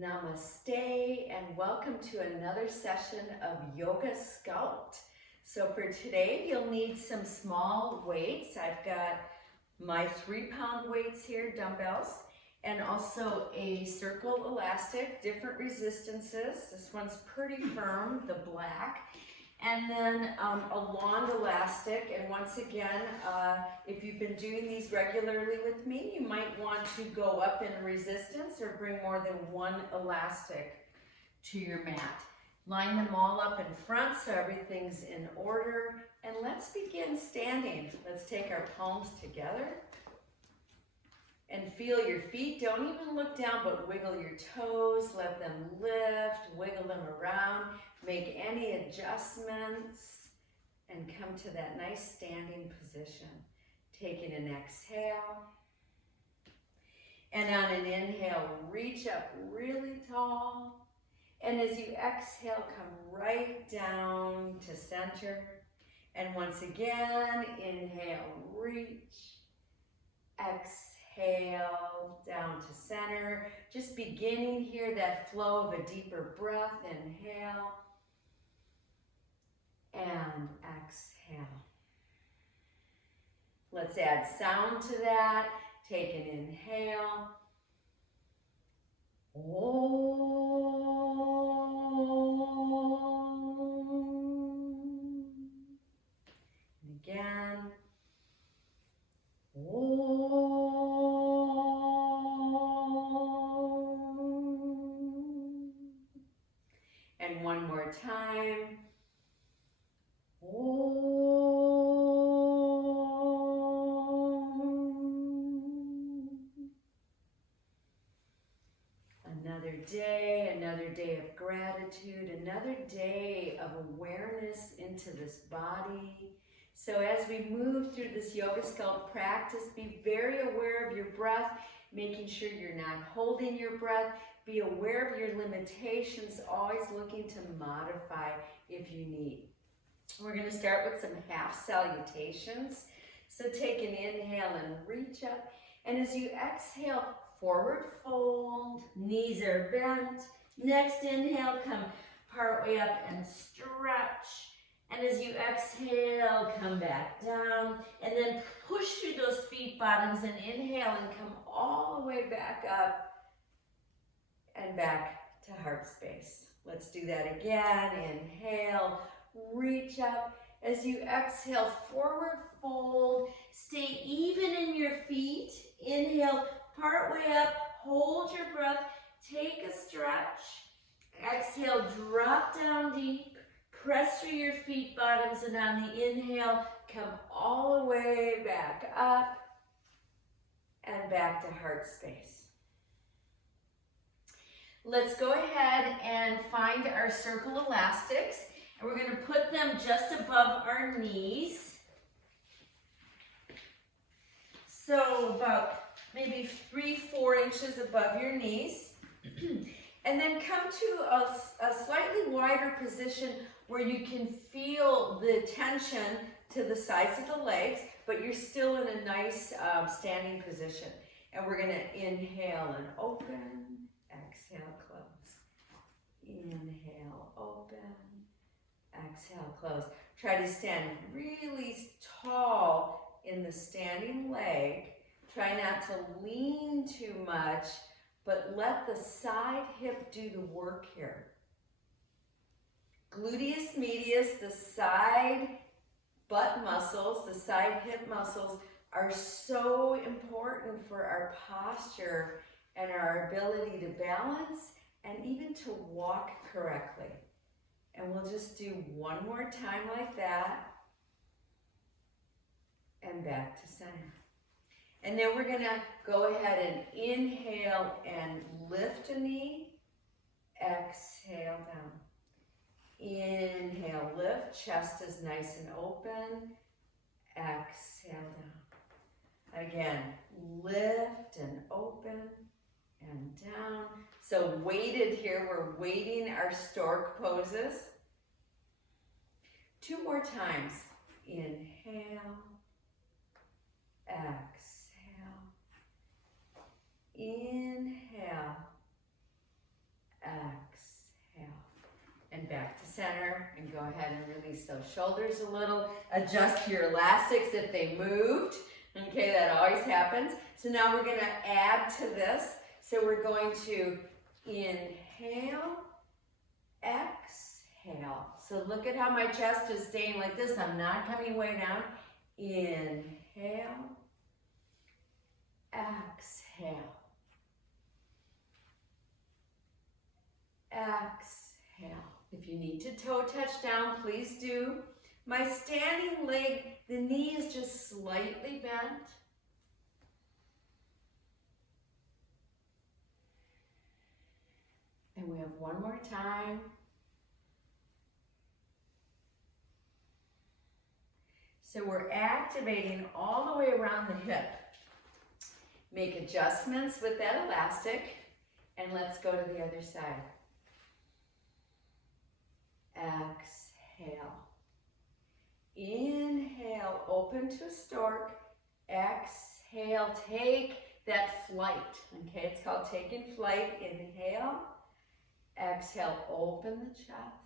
Namaste and welcome to another session of Yoga Sculpt. So for today you'll need some small weights. I've got my 3-pound weights here, dumbbells, and also a circle elastic, different resistances. This one's pretty firm, the black. And then a long elastic, and once again, if you've been doing these regularly with me, you might want to go up in resistance or bring more than one elastic to your mat. Line them all up in front so everything's in order, and let's begin standing. Let's take our palms together and feel your feet. Don't even look down, but wiggle your toes, let them lift, wiggle them around. Make any adjustments and come to that nice standing position. Taking an exhale. And on an inhale, reach up really tall. And as you exhale, come right down to center. And once again, inhale, reach. Exhale, down to center. Just beginning here, that flow of a deeper breath. Inhale. And exhale. Let's add sound to that. Take an inhale. And again. And one more time. Another day of gratitude, another day of awareness into this body. So as we move through this Yoga Sculpt practice, be very aware of your breath, making sure you're not holding your breath. Be aware of your limitations, always looking to modify if you need. We're going to start with some half salutations. So take an inhale and reach up. And as you exhale, forward fold, knees are bent. Next inhale, come part way up and stretch. And as you exhale, come back down. And then push through those feet bottoms and inhale and come all the way back up and back to heart space. Let's do that again. Inhale, reach up. As you exhale, forward fold. Stay even in your feet. Inhale, part way up. Hold your breath. Take a stretch. Exhale, drop down deep. Press through your feet bottoms, and on the inhale, come all the way back up and back to heart space. Let's go ahead and find our circle elastics. And we're going to put them just above our knees. So about maybe 3-4 inches above your knees. And then come to a slightly wider position where you can feel the tension to the sides of the legs, but you're still in a nice standing position. And we're going to inhale and open, exhale, close. Inhale, open. Exhale, close. Try to stand really tall in the standing leg. Try not to lean too much, but let the side hip do the work here. Gluteus medius, the side butt muscles, the side hip muscles are so important for our posture and our ability to balance and even to walk correctly. And we'll just do one more time like that. And back to center. And then we're gonna go ahead and inhale and lift a knee. Exhale down. Inhale, lift. Chest is nice and open. Exhale down. Again, lift and open and down. So weighted here, we're weighting our stork poses. 2 more times. Inhale, exhale, inhale, center and go ahead and release those shoulders a little. Adjust your elastics if they moved. Okay, that always happens. So now we're gonna add to this. So we're going to inhale, exhale. So look at how my chest is staying like this. I'm not coming way down. Inhale, exhale. Exhale. If you need to toe touch down, please do. My standing leg, the knee is just slightly bent. And we have one more time. So we're activating all the way around the hip. Make adjustments with that elastic, and let's go to the other side. Exhale. Inhale, open to stork. Exhale, take that flight. Okay, it's called taking flight. Inhale. Exhale, open the chest.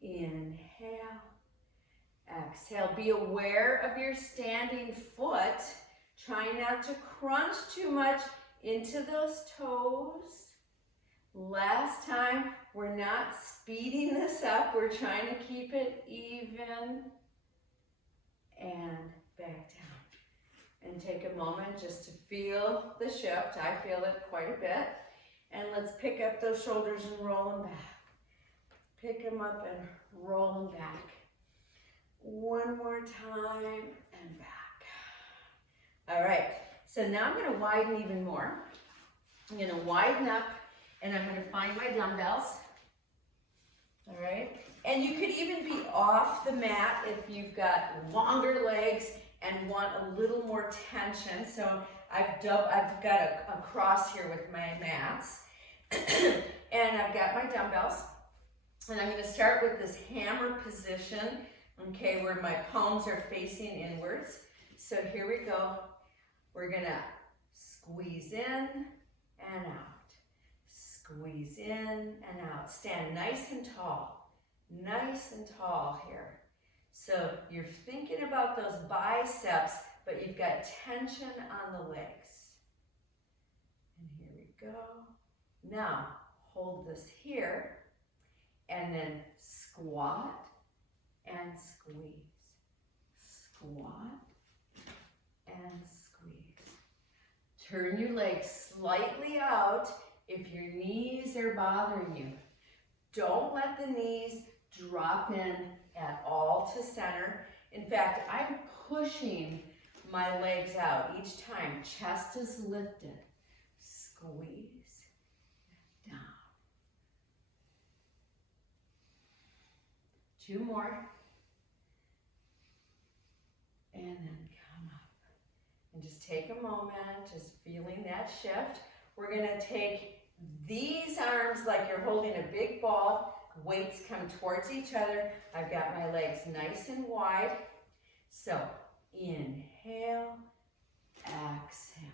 Inhale. Exhale. Be aware of your standing foot. Try not to crunch too much into those toes. Last time, we're not speeding this up. We're trying to keep it even. And back down. And take a moment just to feel the shift. I feel it quite a bit. And let's pick up those shoulders and roll them back. Pick them up and roll them back. One more time and back. All right, so now I'm going to widen even more. I'm going to widen up and I'm going to find my dumbbells. All right, and you could even be off the mat if you've got longer legs and want a little more tension. So I've got a cross here with my mats. And I've got my dumbbells. And I'm going to start with this hammer position, okay, where my palms are facing inwards. So here we go. We're going to squeeze in and out. Squeeze in and out. Stand nice and tall. Nice and tall here. So you're thinking about those biceps, but you've got tension on the legs. And here we go. Now, hold this here, and then squat and squeeze. Squat and squeeze. Turn your legs slightly out if your knees are bothering you. Don't let the knees drop in at all to center. In fact, I'm pushing my legs out each time. Chest is lifted. Squeeze down. 2 more. And then come up. And just take a moment, just feeling that shift. We're going to take these arms like you're holding a big ball. Weights come towards each other. I've got my legs nice and wide. So inhale, exhale.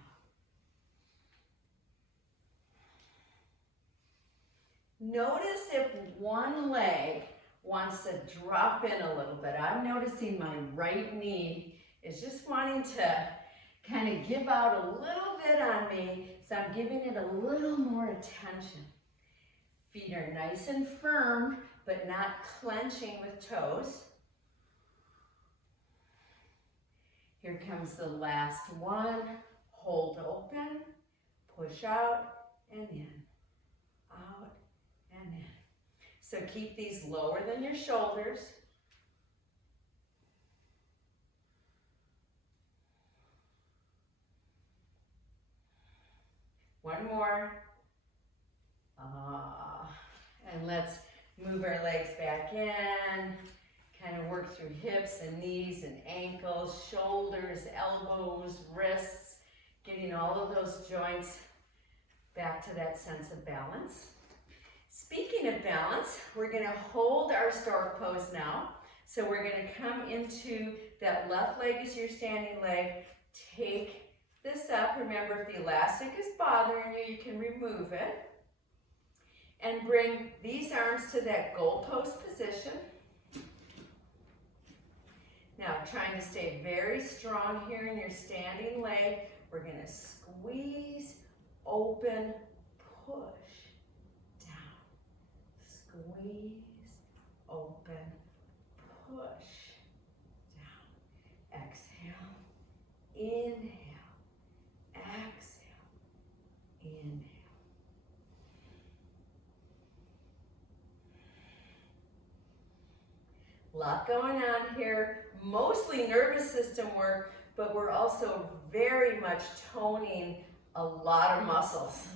Notice if one leg wants to drop in a little bit. I'm noticing my right knee is just wanting to kind of give out a little bit on me, so I'm giving it a little more attention. Feet are nice and firm, but not clenching with toes. Here comes the last one. Hold open, push out and in, out and in. So keep these lower than your shoulders. One more. And let's move our legs back in. Kind of work through hips and knees and ankles, shoulders, elbows, wrists, getting all of those joints back to that sense of balance. Speaking of balance, we're going to hold our stork pose now. So we're going to come into that left leg is your standing leg. Take this up. Remember, if the elastic is bothering you, you can remove it. And bring these arms to that goalpost position. Now, trying to stay very strong here in your standing leg. We're going to squeeze, open, push, down. Squeeze, open, push, down. Exhale, inhale, exhale, inhale. A lot going on here, mostly nervous system work, but we're also very much toning a lot of muscles.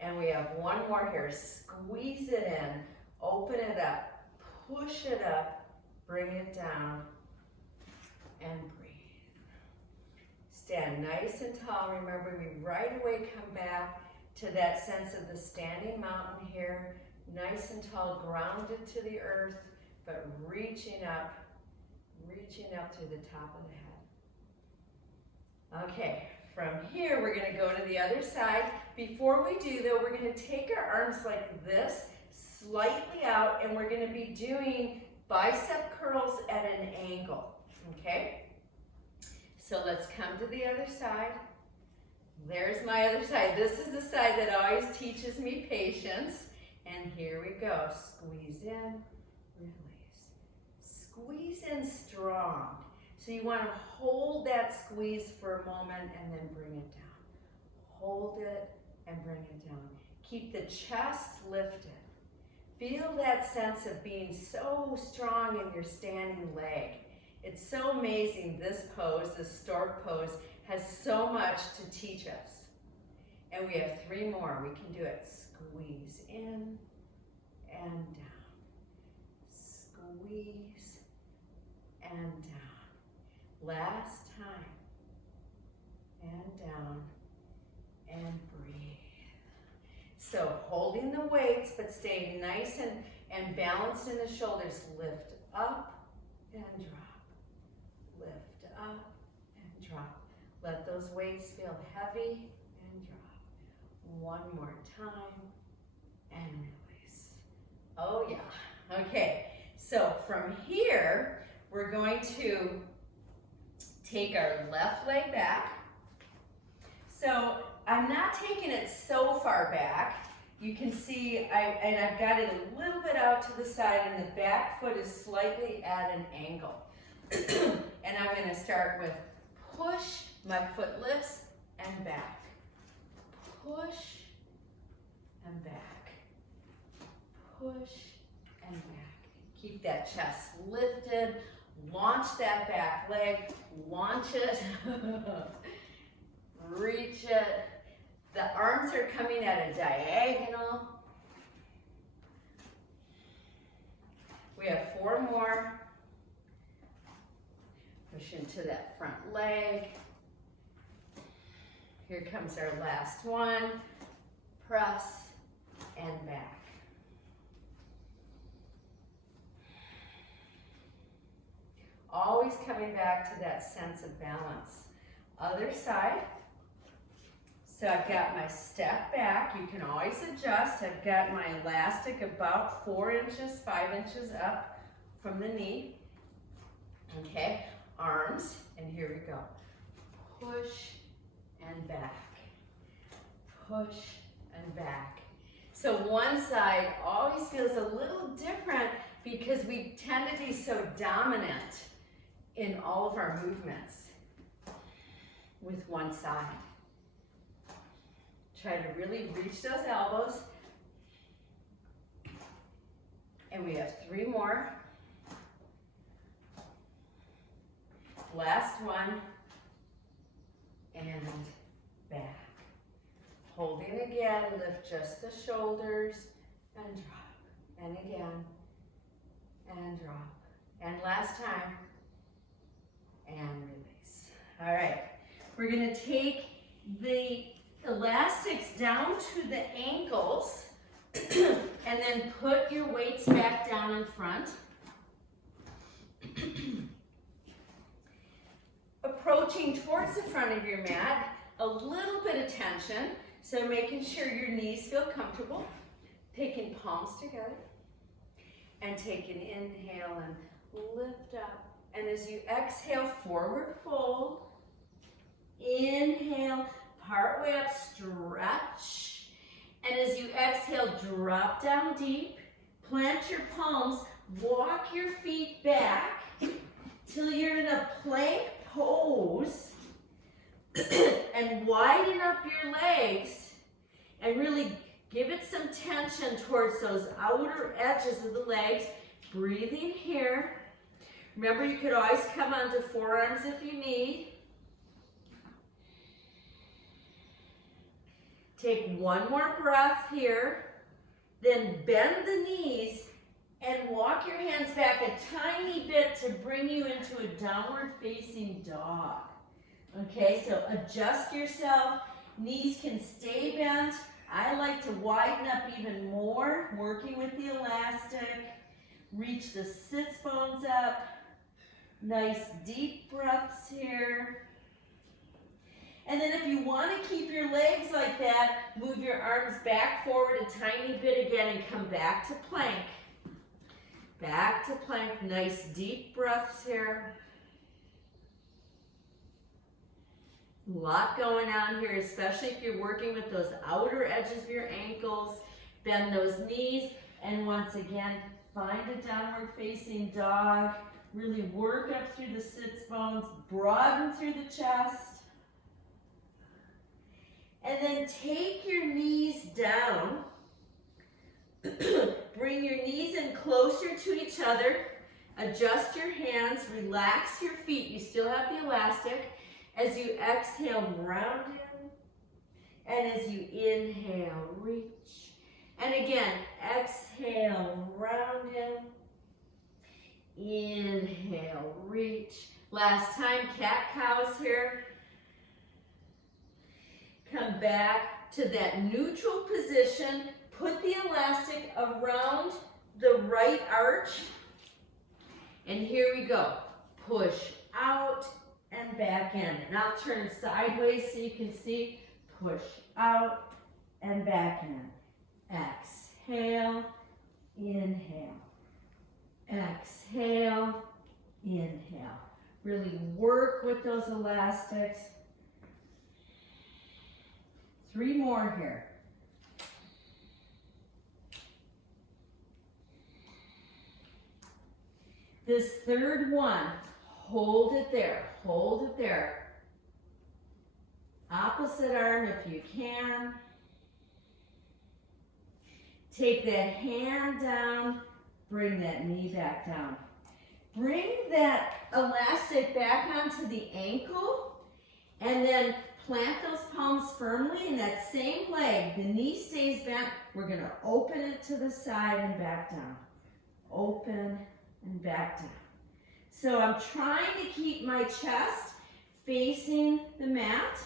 And we have one more here. Squeeze it in, open it up, push it up, bring it down, and breathe. Stand nice and tall. Remember, we right away come back to that sense of the standing mountain here. Nice and tall, grounded to the earth, but reaching up through the top of the head. Okay, from here we're going to go to the other side. Before we do though, we're going to take our arms like this, slightly out, and we're going to be doing bicep curls at an angle, okay? So let's come to the other side. There's my other side. This is the side that always teaches me patience. And here we go. Squeeze in, release. Squeeze in strong. So you want to hold that squeeze for a moment and then bring it down. Hold it and bring it down. Keep the chest lifted. Feel that sense of being so strong in your standing leg. It's so amazing, this pose, this stork pose, has so much to teach us. And we have 3 more. We can do it. Squeeze in and down. Squeeze and down. Last time. And down. And breathe. So holding the weights, but staying nice and balanced in the shoulders. Lift up and drop. Lift up and drop. Let those weights feel heavy and drop. One more time and release. Oh yeah. Okay, so from here, we're going to take our left leg back. So I'm not taking it so far back. You can see, I've got it a little bit out to the side, and the back foot is slightly at an angle. And I'm going to start with push, my foot lifts, and back. Push, and back. Push, and back. Keep that chest lifted. Launch that back leg. Launch it. Reach it. The arms are coming at a diagonal. We have 4 more. Push into that front leg. Here comes our last one. Press and back. Always coming back to that sense of balance. Other side. So I've got my step back. You can always adjust. I've got my elastic about 4 inches, 5 inches up from the knee. Okay, arms, and here we go. Push and back. Push and back. So one side always feels a little different because we tend to be so dominant in all of our movements with one side. Try to really reach those elbows. And we have 3 more. Last one. And back. Holding again, lift just the shoulders and drop. And again. And drop. And last time. And release. All right. We're going to take the elastics down to the ankles and then put your weights back down in front. Approaching towards the front of your mat, a little bit of tension, so making sure your knees feel comfortable. Taking palms together and take an inhale and lift up. And as you exhale, forward fold. Inhale, part way up, stretch. And as you exhale, drop down deep. Plant your palms, walk your feet back till you're in a plank pose. And widen up your legs and really give it some tension towards those outer edges of the legs. Breathing here. Remember, you could always come onto forearms if you need. Take one more breath here. Then bend the knees and walk your hands back a tiny bit to bring you into a downward facing dog. Okay, so adjust yourself. Knees can stay bent. I like to widen up even more, working with the elastic. Reach the sits bones up. Nice deep breaths here. And then if you want to keep your legs like that, move your arms back forward a tiny bit again and come back to plank. Back to plank. Nice deep breaths here. A lot going on here, especially if you're working with those outer edges of your ankles. Bend those knees, and once again, find a downward facing dog. Really work up through the sits bones, broaden through the chest. And then take your knees down. Bring your knees in closer to each other. Adjust your hands, relax your feet. You still have the elastic. As you exhale, round in. And as you inhale, reach. And again, exhale, round in. Inhale, reach. Last time, cat-cows here. Come back to that neutral position. Put the elastic around the right arch. And here we go. Push out and back in. And I'll turn sideways so you can see. Push out and back in. Exhale, inhale. Exhale, inhale. Really work with those elastics. 3 more here. This third one, hold it there, hold it there. Opposite arm if you can. Take that hand down, bring that knee back down. Bring that elastic back onto the ankle, and then plant those palms firmly in that same leg. The knee stays bent. We're going to open it to the side and back down. Open and back down. So I'm trying to keep my chest facing the mat.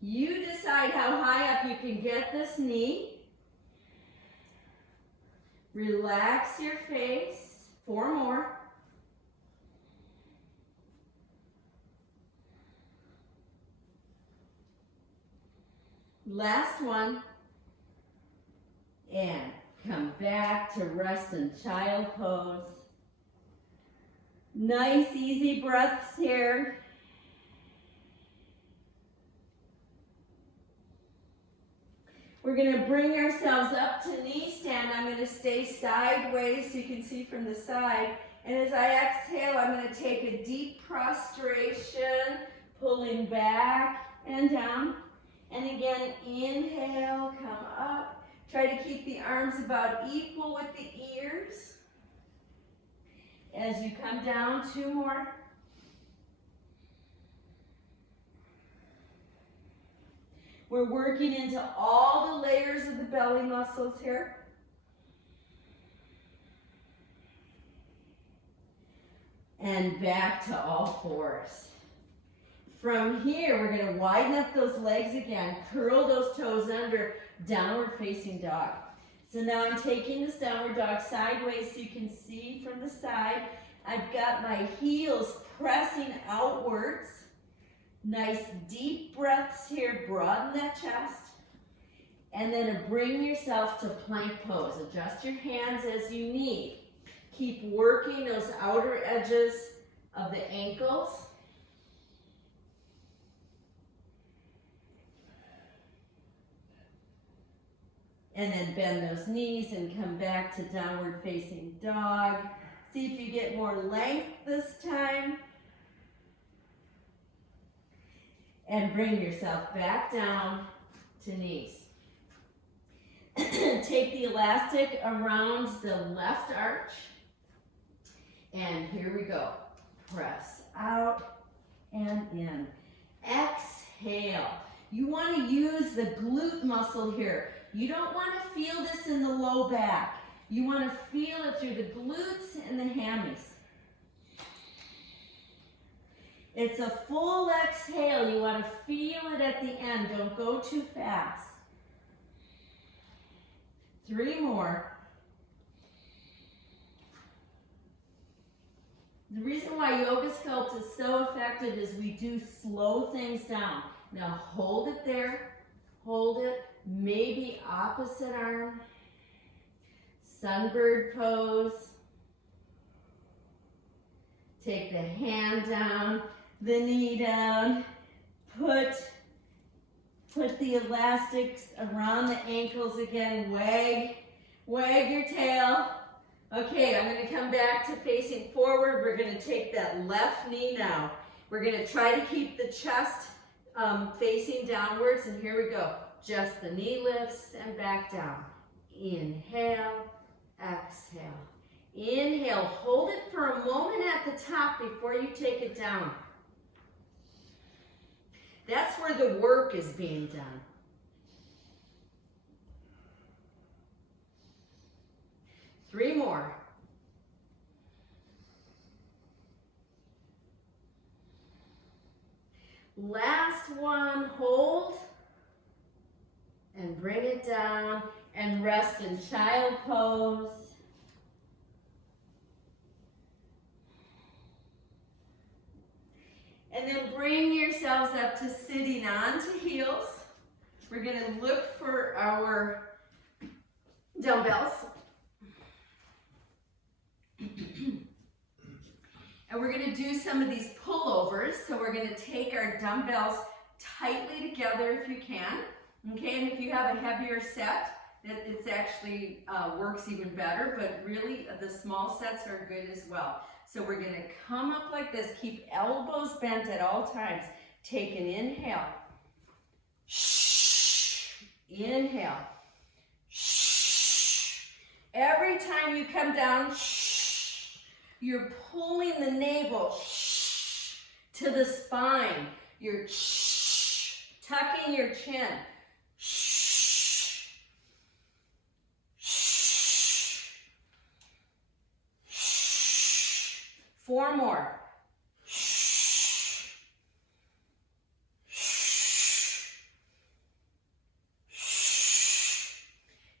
You decide how high up you can get this knee. Relax your face. 4 more. Last one. And come back to rest in child pose. Nice, easy breaths here. We're going to bring ourselves up to knee stand. I'm going to stay sideways so you can see from the side. And as I exhale, I'm going to take a deep prostration, pulling back and down. And again, inhale, come up. Try to keep the arms about equal with the ears. As you come down, 2 more. We're working into all the layers of the belly muscles here. And back to all 4s. From here, we're going to widen up those legs again. Curl those toes under, downward facing dog. So now I'm taking this downward dog sideways so you can see from the side. I've got my heels pressing outwards. Nice deep breaths here, broaden that chest. And then bring yourself to plank pose. Adjust your hands as you need. Keep working those outer edges of the ankles. And then bend those knees and come back to downward facing dog. See if you get more length this time. And bring yourself back down to knees. Take the elastic around the left arch. And here we go. Press out and in. Exhale. You want to use the glute muscle here. You don't want to feel this in the low back. You want to feel it through the glutes and the hammies. It's a full exhale. You want to feel it at the end. Don't go too fast. 3 more. The reason why Yoga Sculpt is so effective is we do slow things down. Now hold it there. Hold it. Maybe opposite arm. Sunbird pose. Take the hand down, the knee down. Put the elastics around the ankles again. Wag your tail. Okay, I'm going to come back to facing forward. We're going to take that left knee now. We're going to try to keep the chest facing downwards, and here we go. Just the knee lifts and back down. Inhale, exhale. Inhale, hold it for a moment at the top before you take it down. That's where the work is being done. Three more. Last one, hold. And bring it down and rest in child pose. And then bring yourselves up to sitting onto heels. We're going to look for our dumbbells. And we're going to do some of these pullovers. So we're going to take our dumbbells tightly together if you can. Okay, and if you have a heavier set, it actually works even better, but really the small sets are good as well. So we're going to come up like this. Keep elbows bent at all times. Take an inhale. Inhale. Every time you come down, you're pulling the navel to the spine. You're tucking your chin. 4 more.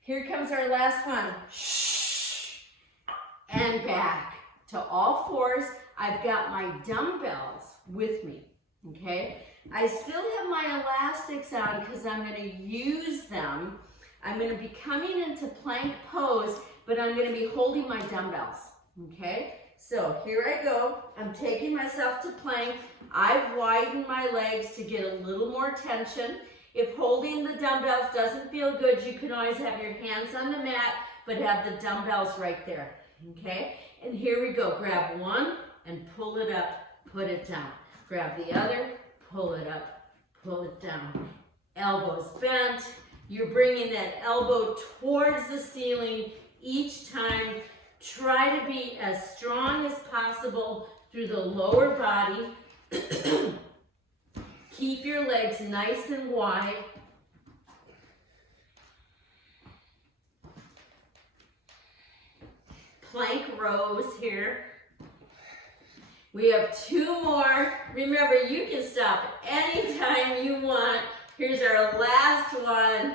Here comes our last one. And back to all fours. I've got my dumbbells with me, okay? I still have my elastics on because I'm going to use them. I'm going to be coming into plank pose, but I'm going to be holding my dumbbells, okay? So here I go. I'm taking myself to plank. I've widened my legs to get a little more tension. If holding the dumbbells doesn't feel good, you can always have your hands on the mat, but have the dumbbells right there, okay? And here we go. Grab one and pull it up, put it down. Grab the other, pull it up, pull it down. Elbows bent. You're bringing that elbow towards the ceiling each time. Try to be as strong as possible through the lower body. Keep your legs nice and wide. Plank rows here. We have 2 more. Remember, you can stop anytime you want. Here's our last one.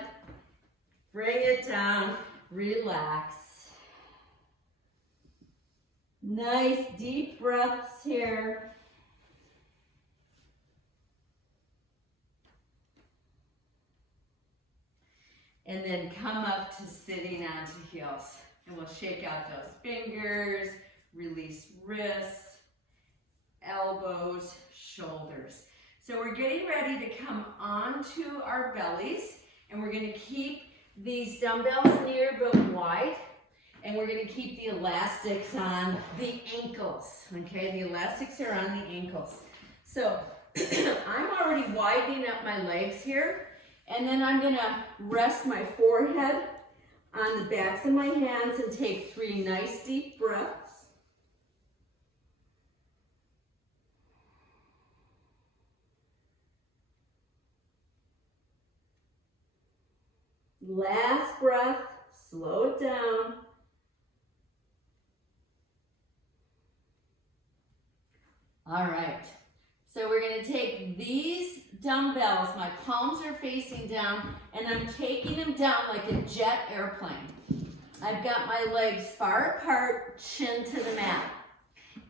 Bring it down. Relax. Nice deep breaths here. and then come up to sitting onto heels. And we'll shake out those fingers, release wrists, elbows, shoulders. So we're getting ready to come onto our bellies, and we're going to keep these dumbbells near but wide, and we're going to keep the elastics on the ankles. Okay, the elastics are on the ankles. So I'm already widening up my legs here, and then I'm going to rest my forehead on the backs of my hands and take 3 nice deep breaths. Last breath, slow it down. All right, so we're going to take these dumbbells, my palms are facing down, and I'm taking them down like a jet airplane. I've got my legs far apart, chin to the mat.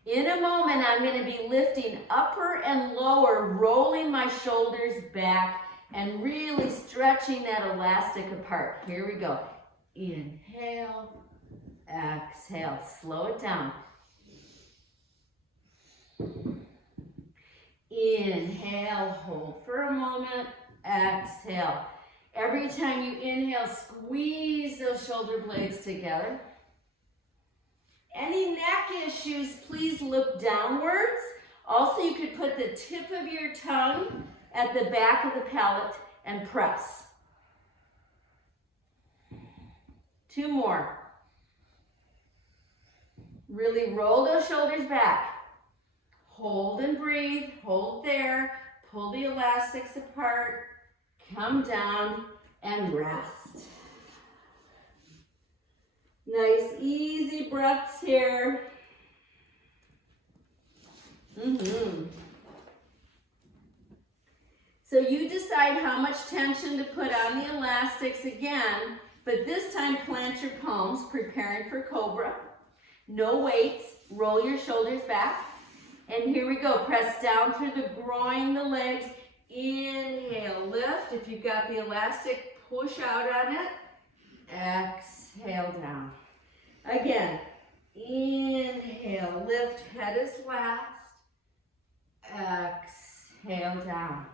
In a moment, I'm going to be lifting upper and lower, rolling my shoulders back, and really stretching that elastic apart. Here we go. Inhale, exhale, slow it down. Inhale, hold for a moment, exhale. Every time you inhale, squeeze those shoulder blades together. Any neck issues, please look downwards. Also, you could put the tip of your tongue at the back of the palate and press. 2 more. Really roll those shoulders back. Hold and breathe, hold there, pull the elastics apart, come down and rest. Nice easy breaths here. So you decide how much tension to put on the elastics again, but this time plant your palms, preparing for cobra. No weights, roll your shoulders back. And here we go, press down through the groin, the legs. Inhale, lift. If you've got the elastic, push out on it. Exhale down. Again, inhale, lift, head is last. Exhale down.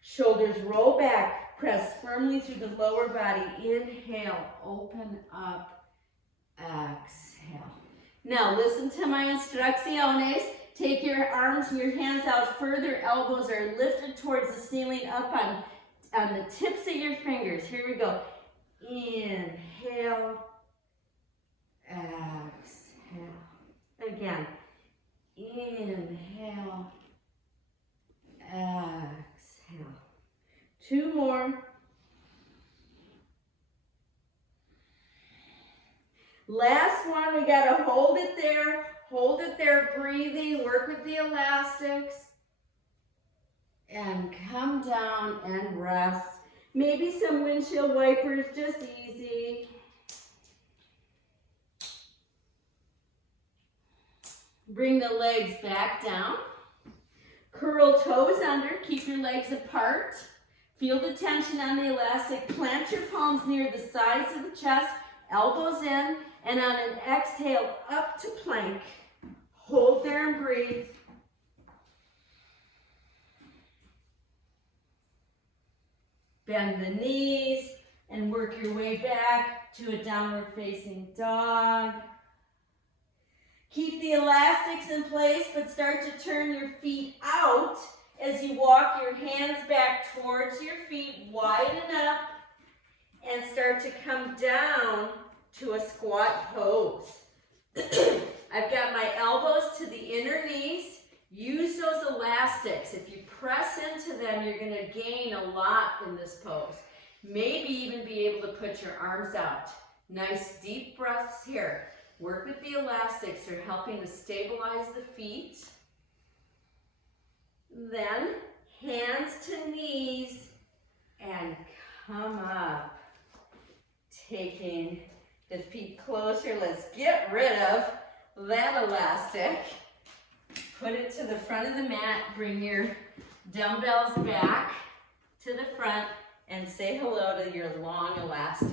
Shoulders roll back, press firmly through the lower body. Inhale, open up, exhale. Now listen to my instrucciones. Take your arms and your hands out further. Elbows are lifted towards the ceiling, up on the tips of your fingers. Here we go. Inhale, exhale. Again. Inhale, exhale. 2 more. Last one, we got to hold it there, breathing, work with the elastics, and come down and rest. Maybe some windshield wipers, just easy. Bring the legs back down. Curl toes under, keep your legs apart. Feel the tension on the elastic. Plant your palms near the sides of the chest, elbows in, and on an exhale, up to plank. Hold there and breathe. Bend the knees and work your way back to a downward facing dog. Keep the elastics in place, but start to turn your feet out as you walk your hands back towards your feet, widen up, and start to come down to a squat pose. I've got my elbows to the inner knees. Use those elastics. If you press into them, you're going to gain a lot in this pose. Maybe even be able to put your arms out. Nice deep breaths here. Work with the elastics. They're helping to stabilize the feet. Then, hands to knees and come up. Taking the feet closer. Let's get rid of that elastic. Put it to the front of the mat. Bring your dumbbells back to the front. and say hello to your long elastic.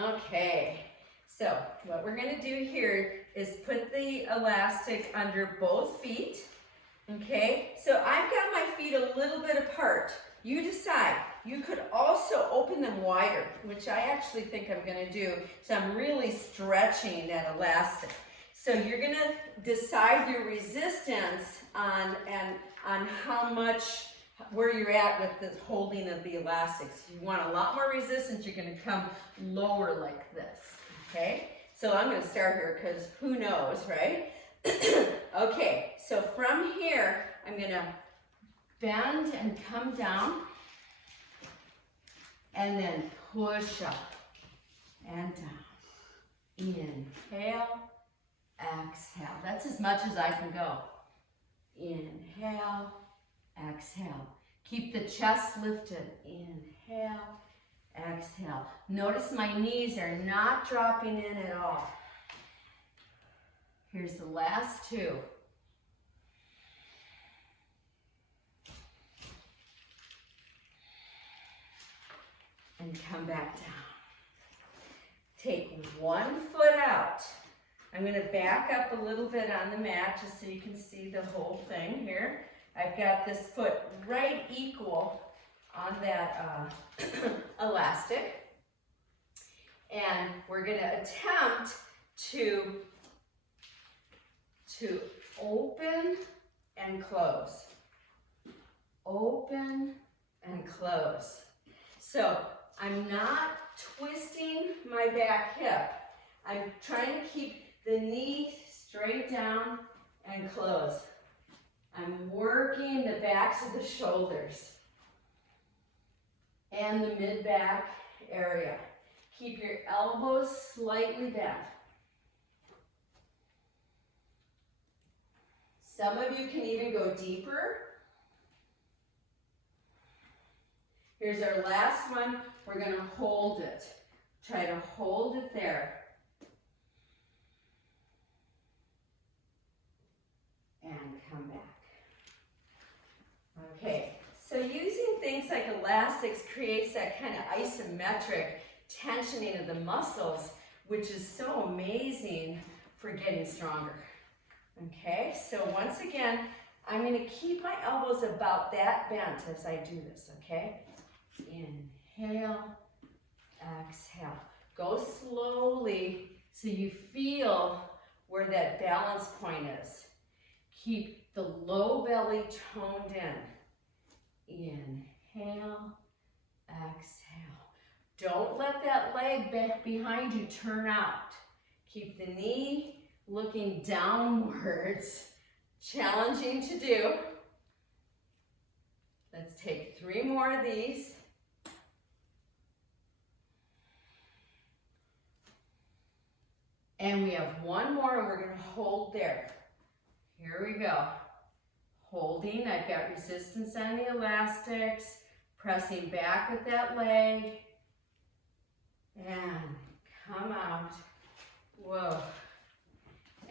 Okay, so what we're going to do here is put the elastic under both feet. Okay, so I've got my feet a little bit apart. You decide. You could also open them wider, which I actually think I'm going to do. So I'm really stretching that elastic. So you're going to decide your resistance on how much, where you're at with the holding of the elastics. If you want a lot more resistance, you're going to come lower like this. Okay, so I'm going to start here because who knows, right? Okay, so from here, I'm going to bend and come down and then push up and down. Inhale, exhale. That's as much as I can go. Inhale, exhale. Keep the chest lifted. Inhale, exhale. Notice my knees are not dropping in at all. Here's the last two. And come back down. Take one foot out. I'm going to back up a little bit on the mat just so you can see the whole thing here. I've got this foot right equal on that elastic. And we're going to attempt to open and close. Open and close. So I'm not twisting my back hip. I'm trying to keep the knee straight down and close. I'm working the backs of the shoulders and the mid-back area. Keep your elbows slightly bent. Some of you can even go deeper. Here's our last one. We're going to hold it. Try to hold it there. And come back. Okay, so using things like elastics creates that kind of isometric tensioning of the muscles, which is so amazing for getting stronger. Okay, so once again, I'm going to keep my elbows about that bent as I do this, okay? Inhale, exhale. Go slowly so you feel where that balance point is. Keep the low belly toned in. Inhale, exhale. Don't let that leg back behind you turn out. Keep the knee looking downwards. Challenging to do. Let's take 3 more of these. And we have one more and we're going to hold there. Here we go. Holding, I've got resistance on the elastics, pressing back with that leg, and come out. Whoa.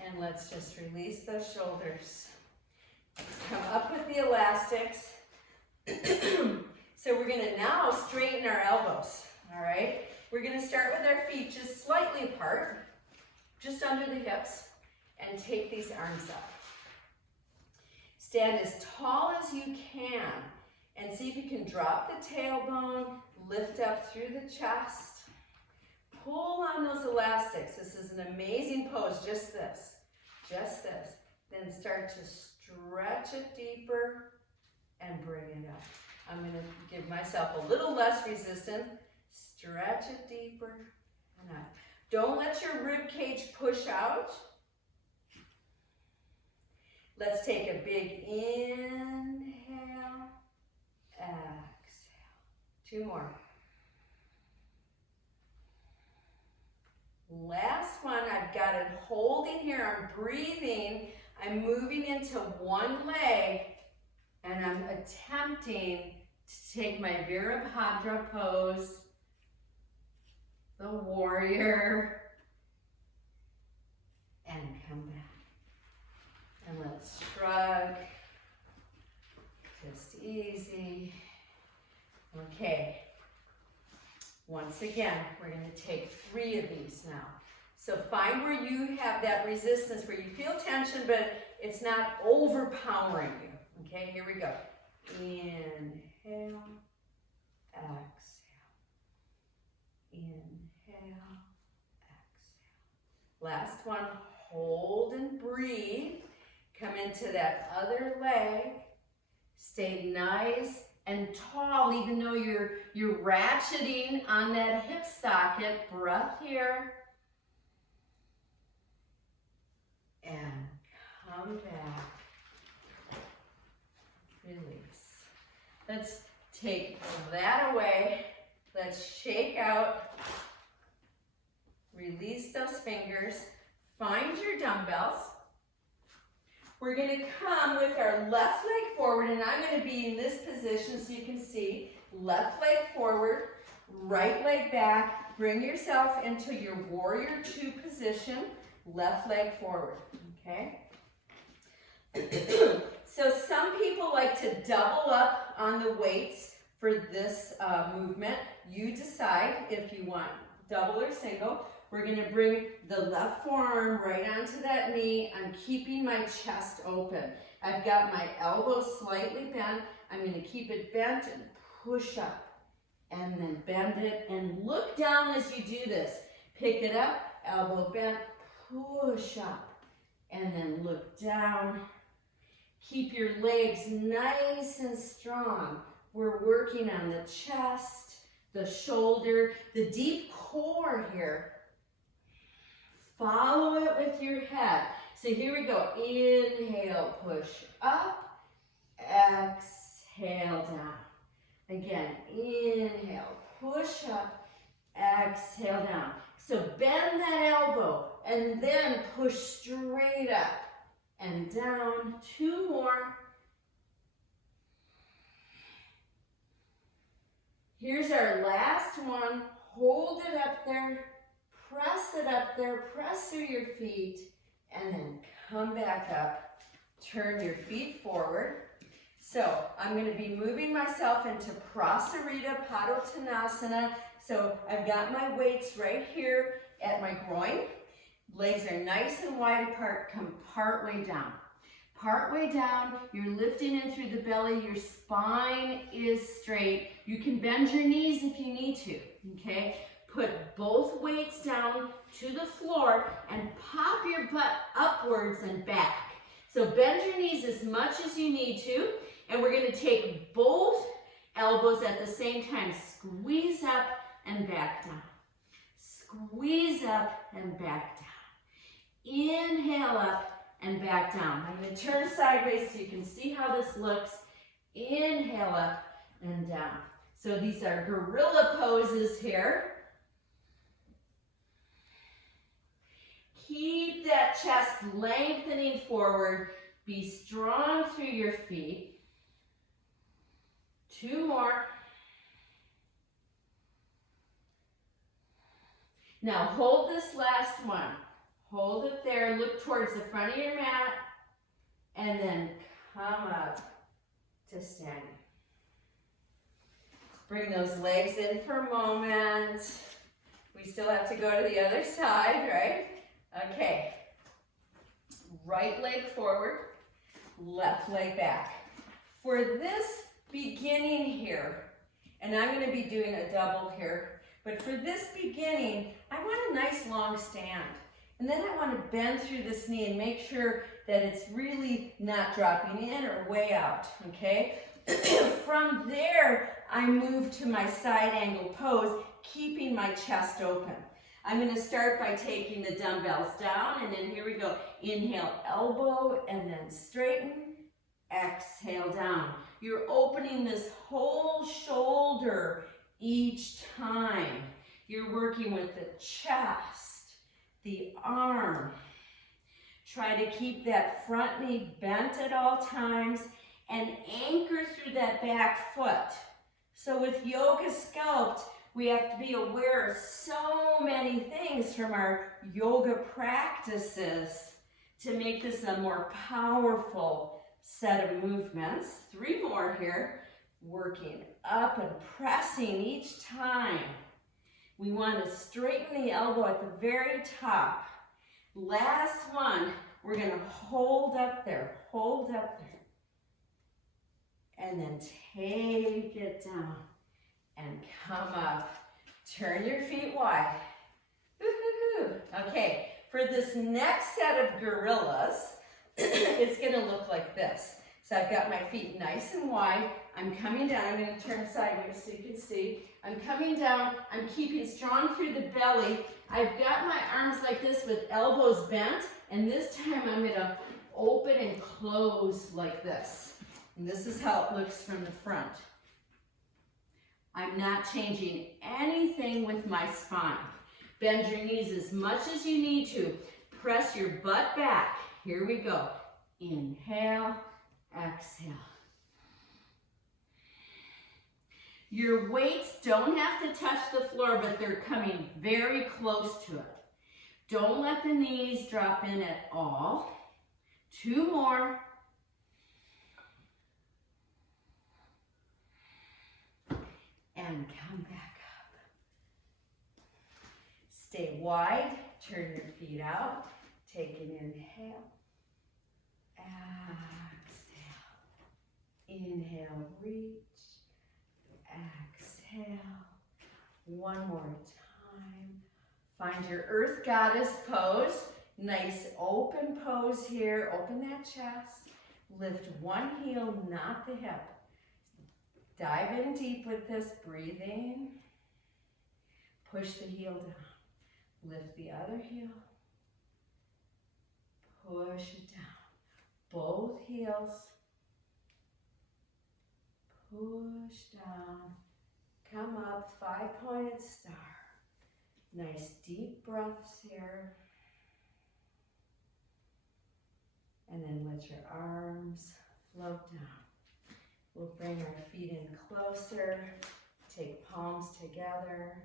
And let's just release those shoulders. Come up with the elastics. So we're going to now straighten our elbows, all right? We're going to start with our feet just slightly apart, just under the hips, and take these arms up. Stand as tall as you can, and see if you can drop the tailbone, lift up through the chest. Pull on those elastics. This is an amazing pose, just this, just this. Then start to stretch it deeper and bring it up. I'm going to give myself a little less resistance. Stretch it deeper and up. Don't let your rib cage push out. Let's take a big inhale, exhale. 2 more. Last one, I've got it holding here, I'm breathing, I'm moving into one leg, and I'm attempting to take my Virabhadra pose, the warrior, and come back. And let's shrug. Just easy. Okay. Once again, we're going to take 3 of these now. So find where you have that resistance, where you feel tension, but it's not overpowering you. Okay, here we go. Inhale, exhale. Inhale, exhale. Last one, hold and breathe. Come into that other leg. Stay nice and tall, even though you're ratcheting on that hip socket. Breath here. And come back. Release. Let's take that away. Let's shake out. Release those fingers. Find your dumbbells. We're going to come with our left leg forward, and I'm going to be in this position so you can see. Left leg forward, right leg back. Bring yourself into your warrior 2 position. Left leg forward, okay? So some people like to double up on the weights for this movement. You decide if you want double or single. We're going to bring the left forearm right onto that knee. I'm keeping my chest open. I've got my elbow slightly bent. I'm going to keep it bent and push up. And then bend it and look down as you do this. Pick it up, elbow bent, push up. And then look down. Keep your legs nice and strong. We're working on the chest, the shoulder, the deep core here. Follow it with your head. So here we go. Inhale, push up. Exhale, down. Again, inhale, push up. Exhale, down. So bend that elbow and then push straight up and down. 2 more. Here's our last one. Hold it up there. Press it up there, press through your feet, and then come back up. Turn your feet forward. So I'm going to be moving myself into Prasarita Padottanasana. So I've got my weights right here at my groin. Legs are nice and wide apart. Come part way down. Part way down, you're lifting in through the belly. Your spine is straight. You can bend your knees if you need to, okay? Put both weights down to the floor and pop your butt upwards and back. So bend your knees as much as you need to, and we're going to take both elbows at the same time. Squeeze up and back down. Squeeze up and back down. Inhale up and back down. I'm going to turn sideways so you can see how this looks. Inhale up and down. So these are gorilla poses here. Keep that chest lengthening forward. Be strong through your feet. 2 more. Now hold this last one. Hold it there. Look towards the front of your mat. And then come up to standing. Bring those legs in for a moment. We still have to go to the other side, right? Okay, right leg forward, left leg back. For this beginning here, and I'm going to be doing a double here, but for this beginning, I want a nice long stand. And then I want to bend through this knee and make sure that it's really not dropping in or way out, okay? From there, I move to my side angle pose, keeping my chest open. I'm going to start by taking the dumbbells down, and then here we go. Inhale, elbow, and then straighten. Exhale, down. You're opening this whole shoulder each time. You're working with the chest, the arm. Try to keep that front knee bent at all times and anchor through that back foot. So with Yoga Sculpt, we have to be aware of so many things from our yoga practices to make this a more powerful set of movements. 3 more here. Working up and pressing each time. We want to straighten the elbow at the very top. Last one, we're going to hold up there, and then take it down and come up. Turn your feet wide. Okay, for this next set of gorillas, it's going to look like this. So I've got my feet nice and wide. I'm coming down. I'm going to turn sideways so you can see. I'm coming down. I'm keeping strong through the belly. I've got my arms like this with elbows bent. And this time I'm going to open and close like this. And this is how it looks from the front. I'm not changing anything with my spine. Bend your knees as much as you need to. Press your butt back. Here we go. Inhale, exhale. Your weights don't have to touch the floor, but they're coming very close to it. Don't let the knees drop in at all. 2 more. And come back up. Stay wide. Turn your feet out. Take an inhale. Exhale. Inhale, reach. Exhale. One more time. Find your Earth Goddess pose. Nice open pose here. Open that chest. Lift one heel, not the hip. Dive in deep with this. Breathing. Push the heel down. Lift the other heel. Push it down. Both heels. Push down. Come up. 5-pointed star. Nice deep breaths here. And then let your arms float down. We'll bring our feet in closer. Take palms together.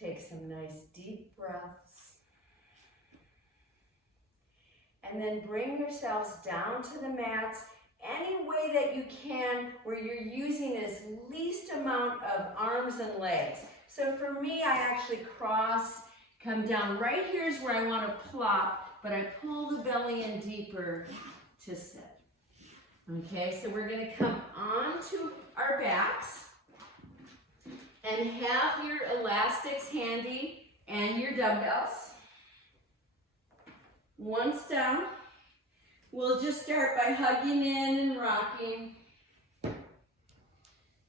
Take some nice deep breaths. And then bring yourselves down to the mats any way that you can where you're using as least amount of arms and legs. So for me, I actually cross, come down. Right here is where I want to plop, but I pull the belly in deeper to sit. Okay, so we're going to come onto our backs and have your elastics handy and your dumbbells. Once down, we'll just start by hugging in and rocking.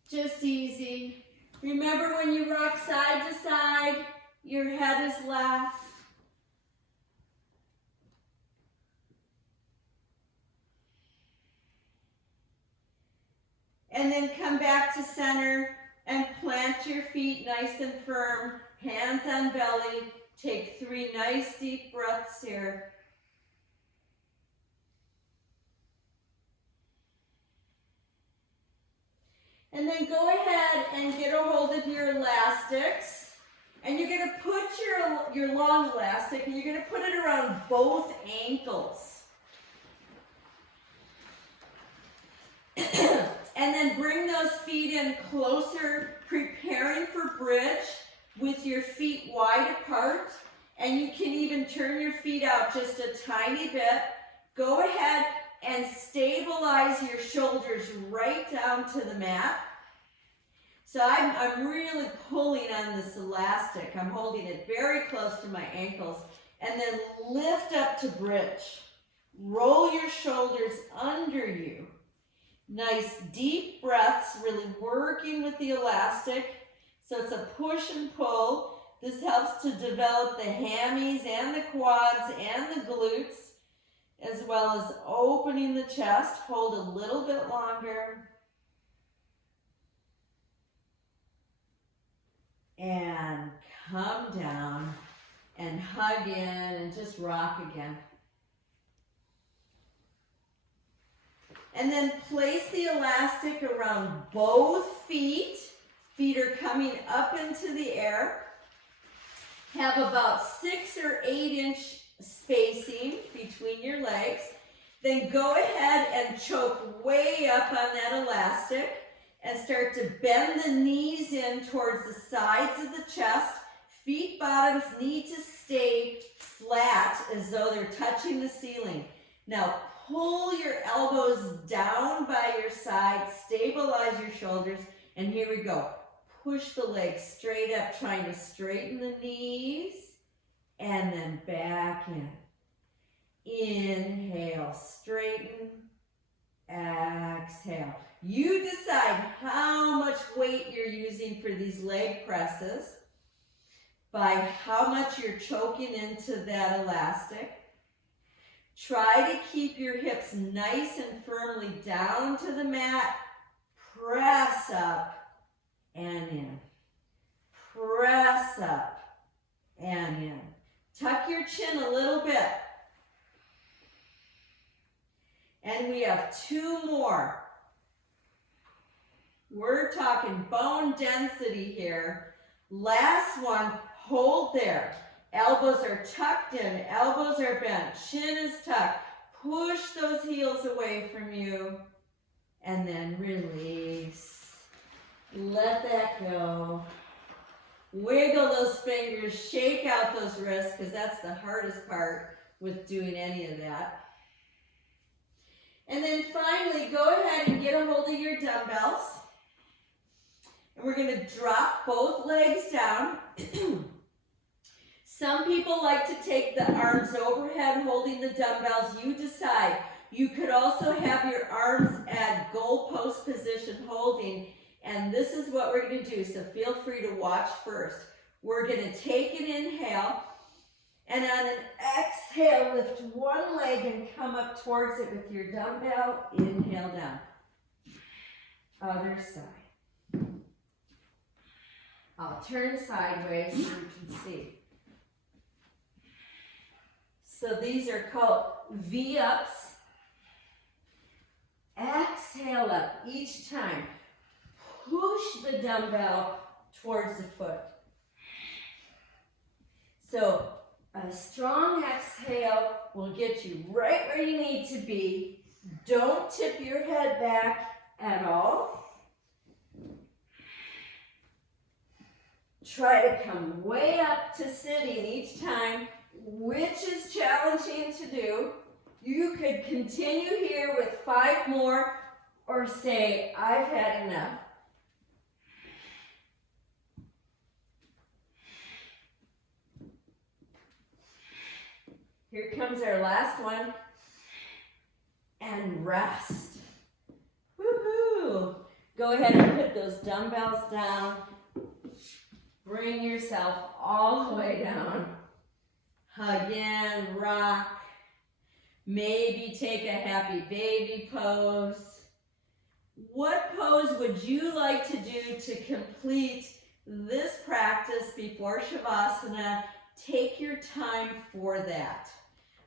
Just easy. Remember, when you rock side to side, your head is left. And then come back to center and plant your feet nice and firm. Hands on belly. Take 3 nice deep breaths here. And then go ahead and get a hold of your elastics. And you're going to put your long elastic, and you're going to put it around both ankles. And then bring those feet in closer, preparing for bridge with your feet wide apart. And you can even turn your feet out just a tiny bit. Go ahead and stabilize your shoulders right down to the mat. So I'm really pulling on this elastic. I'm holding it very close to my ankles. And then lift up to bridge. Roll your shoulders under you. Nice deep breaths, really working with the elastic. So it's a push and pull. This helps to develop the hammies and the quads and the glutes, as well as opening the chest. Hold a little bit longer. And come down and hug in and just rock again. And then place the elastic around both feet. Feet are coming up into the air. Have about 6 or 8 inch spacing between your legs. Then go ahead and choke way up on that elastic and start to bend the knees in towards the sides of the chest. Feet bottoms need to stay flat as though they're touching the ceiling. Now pull your elbows down by your side, stabilize your shoulders, and here we go. Push the legs straight up, trying to straighten the knees, and then back in. Inhale, straighten, exhale. You decide how much weight you're using for these leg presses by how much you're choking into that elastic. Try to keep your hips nice and firmly down to the mat. Press up and in. Press up and in. Tuck your chin a little bit. And we have 2 more. We're talking bone density here. Last one, hold there. Elbows are tucked in, elbows are bent, chin is tucked. Push those heels away from you. And then release. Let that go. Wiggle those fingers, shake out those wrists, because that's the hardest part with doing any of that. And then finally, go ahead and get a hold of your dumbbells. And we're going to drop both legs down. Some people like to take the arms overhead holding the dumbbells. You decide. You could also have your arms at goalpost position holding. And this is what we're going to do. So feel free to watch first. We're going to take an inhale. And on an exhale, lift one leg and come up towards it with your dumbbell. Inhale down. Other side. I'll turn sideways so you can see. So these are called V-ups. Exhale up each time. Push the dumbbell towards the foot. So a strong exhale will get you right where you need to be. Don't tip your head back at all. Try to come way up to sitting each time, which is challenging to do. You could continue here with 5 more or say, I've had enough. Here comes our last one. And rest. Woohoo! Go ahead and put those dumbbells down. Bring yourself all the way down. Hug in, rock. Maybe take a happy baby pose. What pose would you like to do to complete this practice before Shavasana? Take your time for that.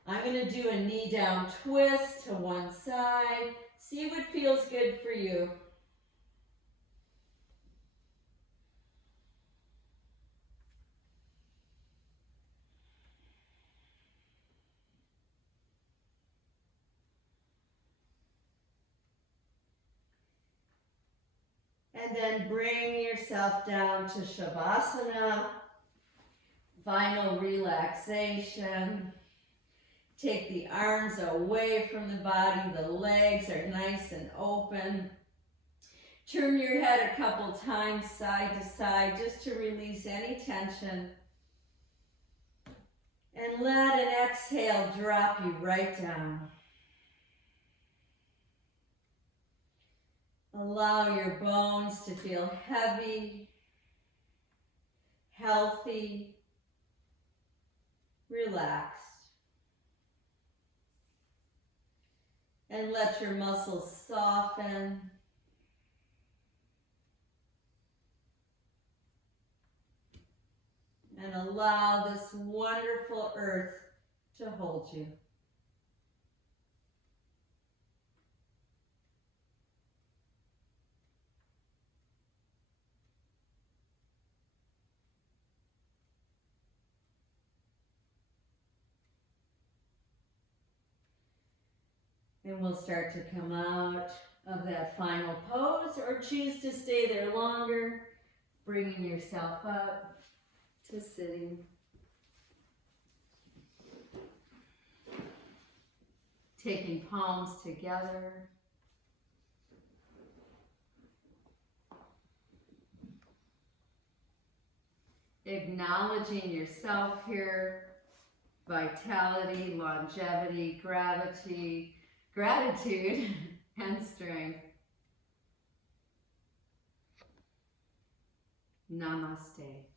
I'm going to do a knee down twist to one side. See what feels good for you. And then bring yourself down to Shavasana. Final relaxation. Take the arms away from the body. The legs are nice and open. Turn your head a couple times side to side just to release any tension. And let an exhale drop you right down. Allow your bones to feel heavy, healthy, relaxed. And let your muscles soften. And allow this wonderful earth to hold you. And we'll start to come out of that final pose or choose to stay there longer, bringing yourself up to sitting. Taking palms together. Acknowledging yourself here, vitality, longevity, gratitude, and strength. Namaste.